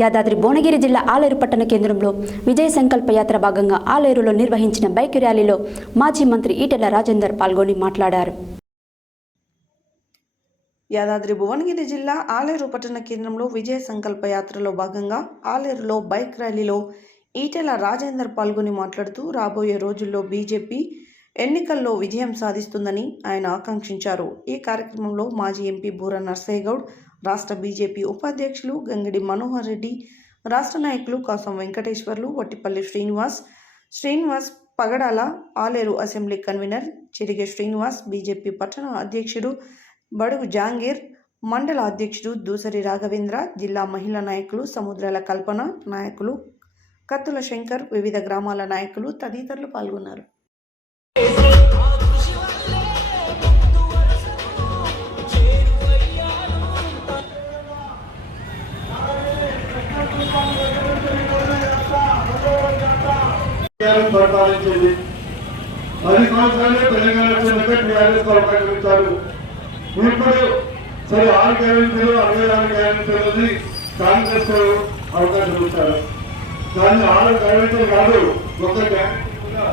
యాదాద్రి భువనగిరి జిల్లా ఆలేరు పట్టణ కేంద్రంలో విజయ సంకల్ప యాత్ర భాగంగా ఆలేరులో నిర్వహించిన బైక్ ర్యాలీలో మాజీ మంత్రి ఈటెల రాజేందర్ పాల్గొని మాట్లాడారు. యాదాద్రి భువనగిరి జిల్లా ఆలేరు పట్టణ కేంద్రంలో విజయ సంకల్ప యాత్రలో భాగంగా ఆలేరులో బైక్ ర్యాలీలో ఈటెల రాజేందర్ పాల్గొని మాట్లాడుతూ రాబోయే రోజుల్లో బీజేపీ ఎన్నికల్లో విజయం సాధిస్తుందని ఆయన ఆకాంక్షించారు. ఈ కార్యక్రమంలో మాజీ ఎంపీ బూర నర్సయ్య గౌడ్, రాష్ట్ర బీజేపీ ఉపాధ్యక్షులు గంగిడి మనోహర్ రెడ్డి, రాష్ట్ర నాయకులు Kasam Venkateswarlu, Vattipalli Srinivas Pagadala, Aleru assembly convener Chirige Srinivas, BJP పట్టణ అధ్యక్షుడు బడుగు జాంగీర్, మండల అధ్యక్షుడు దూసరి రాఘవేంద్ర, జిల్లా మహిళా నాయకులు సముద్రాల కల్పన, నాయకులు కత్తుల శంకర్, వివిధ గ్రామాల నాయకులు తదితరులు పాల్గొన్నారు. పరిపాలించేది 10 సంవత్సరాలు తెలంగాణ పరిపాలించారు. ఇప్పుడు సరే 6 గ్యారెంటీలు 64 గ్యారెంటీలని కాంగ్రెస్ అవకాశం ఇచ్చారు. కానీ 6 గ్యారెంటీలు కాదు, ఒక గ్యారెంటీ కూడా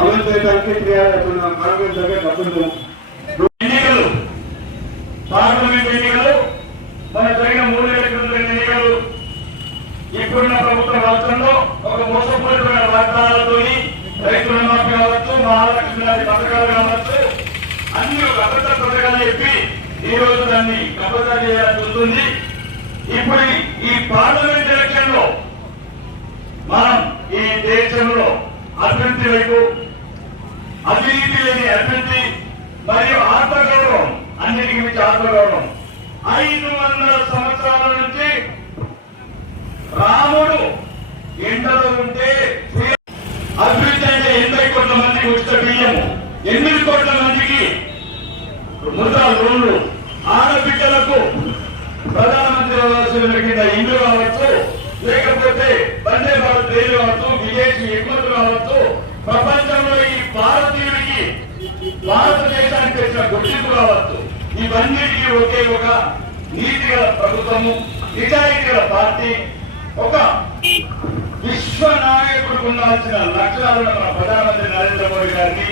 అమలు చేయడానికి కాంగ్రెస్ దగ్గర డబ్బులు. ఎన్నికలు, పార్లమెంట్ ఎన్నికలు, మన జరిగిన 3 ఏళ్ల క్రితం ఎన్నికలు, ఇప్పుడున్న ప్రభుత్వ రాష్ట్రంలో ఒక మోసపూరితమైన వాగ్దానాలతో రైతుల మాఫీ కావచ్చు, మహాలక్ష్మి పథకాలు కావచ్చు, అన్ని ఒక అబద్ధ పథకాలు చెప్పి ఈ రోజు దాన్ని కబ్జా చేయాల్సి ఉంటుంది. ఇప్పుడు ఈ పార్లమెంట్ ఎలక్షన్ లో మనం ఈ దేశంలో అభివృద్ధి వైపు, అవినీతి లేని అభివృద్ధి మరియు ఆత్మగౌరవం, అన్నిటికీ మించి ఆత్మగౌరవం, 500 సంవత్సరాల నుంచి రాముడు ఎండలో ఉంటే అభివృద్ధి అంటే 80 కోట్ల మందికి ఉచిత బియ్యము, 8 కోట్ల మందికి ముద్రా లోన్లు, ఆడబిడ్డలకు ప్రధానమంత్రి ఆవాస్ కింద ఇల్లు కావచ్చు, లేకపోతే వందే భారత్ రైలు కావచ్చు, విదేశీ ఎగుమతులు కావచ్చు, ప్రపంచంలో ఈ భారతీయుడికి భారతదేశానికి తెచ్చిన గుర్తింపు కావచ్చు, ఇవన్నిటికీ ఒకే ఒక నీతి గల ప్రభుత్వము, నిజాయితీ గల పార్టీ, ఒక విశ్వ నాయకుడు ఉండాల్సిన లక్ష్యాలను మన ప్రధానమంత్రి నరేంద్ర మోడీ గారిని